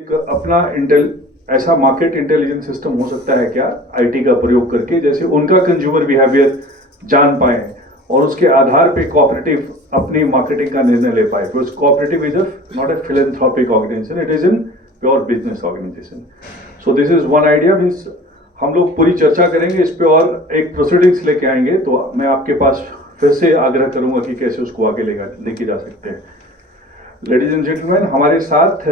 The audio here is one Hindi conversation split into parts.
एक अपना ऐसा मार्केट इंटेलिजेंस सिस्टम हो सकता है क्या आईटी का प्रयोग करके, जैसे उनका कंज्यूमर बिहेवियर जान पाए और उसके आधार पे कोऑपरेटिव अपनी मार्केटिंग का निर्णय ले पाए। Because cooperative is not a philanthropic organization, it is in pure business organization. So this is one idea. Means हम लोग पूरी चर्चा करेंगे इस पे और एक प्रोसीडिंग्स लेके आएंगे, तो मैं आपके पास फिर से आग्रह करूंगा कि कैसे उसको आगे लेके जा सकते हैं। लेडीज एंड जेंटलमैन, हमारे साथ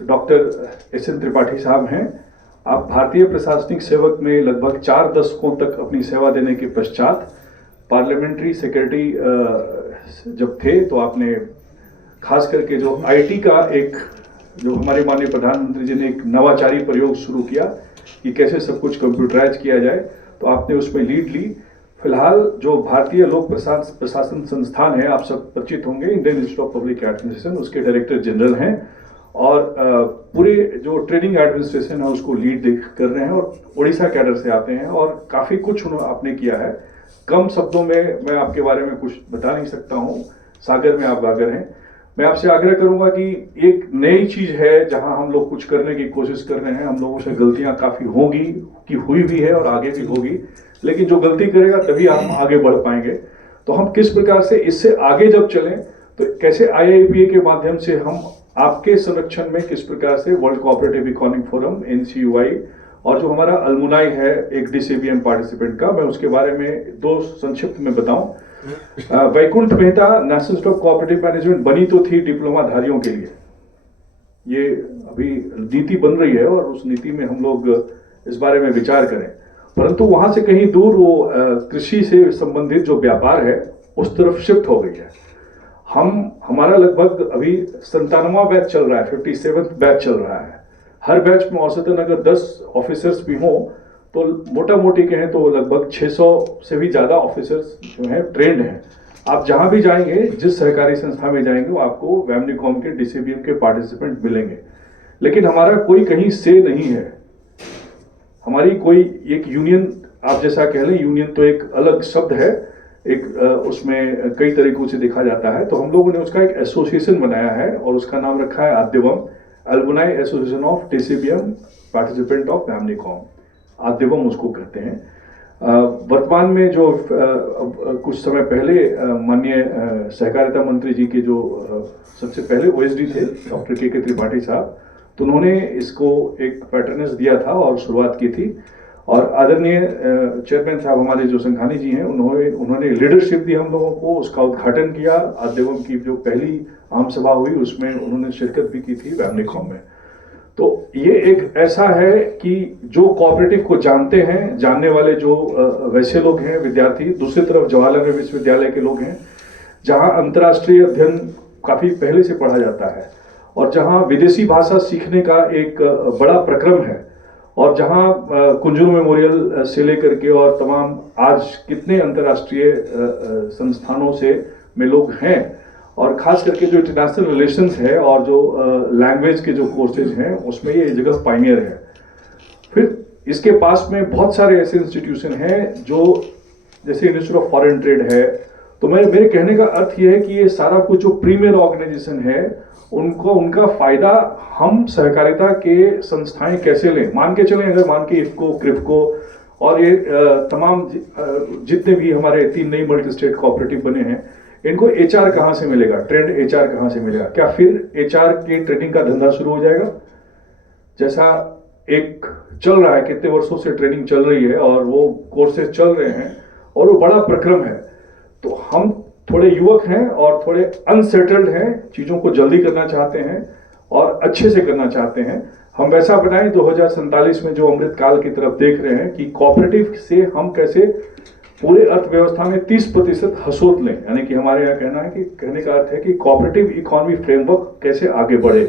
डॉक्टर एस.एन. त्रिपाठी साहब हैं। आप भारतीय प्रशासनिक सेवक में लगभग 4 दशकों तक अपनी सेवा देने के पश्चात पार्लियामेंट्री सेक्रेटरी जब थे तो आपने खास करके जो आईटी का एक, जो हमारे माननीय प्रधानमंत्री जी ने एक नवाचारी प्रयोग शुरू किया कि कैसे सब कुछ कंप्यूटराइज किया जाए, तो आपने उसमें लीड ली। फिलहाल जो भारतीय लोक प्रशासन संस्थान है, आप सब परिचित होंगे, Indian institute of public administration, उसके डायरेक्टर जनरल हैं और पूरे जो ट्रेनिंग एडमिनिस्ट्रेशन है उसको लीड कर रहे हैं और उड़ीसा कैडर से आते हैं और काफी कुछ आपने किया है। कम शब्दों में मैं आपके बारे में कुछ बता नहीं सकता हूं, सागर में आप गागर हैं। मैं आपसे आग्रह करूंगा कि एक नई चीज है जहां हम लोग कुछ करने की कोशिश कर रहे हैं। हम लोगों से गलतियां काफी होगी, कि हुई भी है और आगे भी होगी, लेकिन जो गलती करेगा तभी हम आगे बढ़ पाएंगे। तो हम किस प्रकार से इससे आगे जब चलें, तो कैसे आईआईपीए के माध्यम से हम आपके संरक्षण में किस प्रकार से world cooperative economic forum NCUI और जो हमारा अल्मुनाई है एक डीसीबीएम पार्टिसिपेंट का, मैं उसके बारे में दो संक्षिप्त में बताऊं। Vaikunth Mehta National Institute of Cooperative Management बनी तो थी डिप्लोमा धारियों के लिए। ये अभी नीति बन रही है और उस नीति में हम लोग इस बारे में विचार करें, परंतु वहां से कहीं दूर वो कृषि से संबंधित जो व्यापार है उस तरफ शिफ्ट हो गई है। हमारा लगभग अभी 97वां बैच चल रहा है, 57th बैच चल रहा है। हर बैच में औसतन अगर 10 ऑफिसर्स भी हों तो मोटा मोटी कहें तो लगभग 600 से भी ज्यादा ऑफिसर्स जो हैं ट्रेंड हैं। आप जहां भी जाएंगे, जिस सहकारी संस्था में जाएंगे, वो आपको वैमनिकॉम के डीसीबीएम के पार्टिसिपेंट मिलेंगे, लेकिन हमारा कोई कहीं से नहीं है। हमारी कोई एक यूनियन, आप जैसा कह लें, यूनियन तो एक अलग शब्द है, एक उसमें कई तरीकों से देखा जाता है, तो हम लोगों ने उसका एक एसोसिएशन बनाया है और उसका नाम रखा है आद्यवम, अल्मुनाई एसोसिएशन ऑफ डीसीबीएम पार्टिसिपेंट ऑफ वैमनिकॉम, आद्यवम उसको कहते हैं। वर्तमान में जो कुछ समय पहले माननीय सहकारिता मंत्री जी के जो सबसे पहले ओएसडी थे डॉक्टर के त्रिपाठी साहब, तो उन्होंने इसको एक पैटर्नेस दिया था और शुरुआत की थी। और आदरणीय चेयरमैन साहब हमारे जो संघानी जी हैं, उन्होंने लीडरशिप दी हम लोगों को, उसका उद्घाटन किया। आद्यवम की जो पहली आम सभा हुई उसमें उन्होंने शिरकत भी की थी वैमनिकॉम में। तो ये एक ऐसा है कि जो कोऑपरेटिव को जानते हैं, जानने वाले जो वैसे लोग हैं विद्यार्थी, दूसरी तरफ जवाहरलाल विश्वविद्यालय के लोग हैं जहां अंतर्राष्ट्रीय अध्ययन काफी पहले से पढ़ा जाता है और जहां विदेशी भाषा सीखने का एक बड़ा प्रक्रम है और जहां कुंजरू मेमोरियल से लेकर के और तमाम आज कितने अंतर्राष्ट्रीय संस्थानों से में लोग हैं, और खास करके जो इंटरनेशनल रिलेशंस है और जो लैंग्वेज के जो कोर्सेज हैं उसमें ये जगह पाइनियर है। फिर इसके पास में बहुत सारे ऐसे इंस्टीट्यूशन हैं जो जैसे इंस्टीट्यूट ऑफ फॉरेन ट्रेड है। तो मेरे कहने का अर्थ ये है कि ये सारा कुछ जो प्रीमियर ऑर्गेनाइजेशन है उनका फायदा हम सहकारिता के संस्थाएं कैसे लें। मान के चलें, अगर मान के इफ्को, क्रिप्को और ये तमाम जितने भी हमारे 3 नई मल्टी स्टेट कोऑपरेटिव बने हैं, इनको एचआर कहां से मिलेगा, ट्रेंड एचआर कहां से मिलेगा? क्या फिर एचआर की ट्रेनिंग का धंधा शुरू हो जाएगा? जैसा एक चल रहा है, कितने वर्षों से ट्रेनिंग चल रही है और वो कोर्सेज चल रहे हैं और वो बड़ा प्रक्रम है। तो हम थोड़े युवक हैं और थोड़े अनसेटल्ड हैं, चीजों को जल्दी करना चाहते हैं और अच्छे से करना चाहते हैं। हम वैसा बनाएं 2047 में जो अमृत काल की तरफ देख रहे हैं कि कोऑपरेटिव से हम कैसे पूरे अर्थव्यवस्था में 30% हसोत लें। यानी कि हमारे यहाँ कहने का अर्थ है कि कोऑपरेटिव इकोनॉमी फ्रेमवर्क कैसे आगे बढ़े।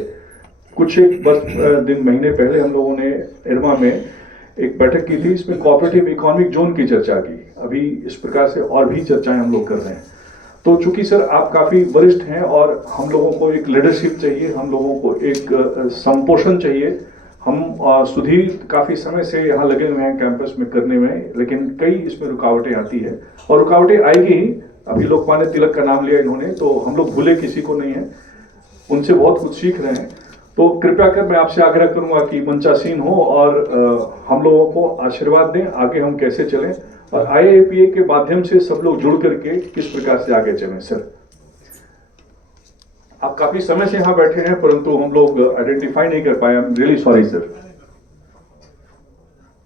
कुछ एक महीने पहले हम लोगों ने इरमा में एक बैठक की थी, इसमें कोऑपरेटिव इकोनॉमिक जोन की चर्चा की। अभी इस प्रकार से और भी चर्चाएं हम लोग कर रहे हैं। तो चूंकि सर आप काफी वरिष्ठ हैं और हम लोगों को एक लीडरशिप चाहिए, हम लोगों को एक संपोषण चाहिए। हम सुधीर काफी समय से यहाँ लगे हुए हैं कैंपस में करने में, लेकिन कई इसमें रुकावटें आती है और रुकावटें आएगी ही। अभी लोकमान्य तिलक का नाम लिया इन्होंने, तो हम लोग भूले किसी को नहीं है, उनसे बहुत कुछ सीख रहे हैं। तो कृपया कर मैं आपसे आग्रह करूंगा कि मंचासीन हो और हम लोगों को आशीर्वाद दें, आगे हम कैसे चलें और IAPA के माध्यम से सब लोग जुड़ करके किस प्रकार से आगे चलें। सर, आप काफी समय से यहाँ बैठे हैं परंतु हम लोग आइडेंटिफाई नहीं कर पाए। I am really sorry sir.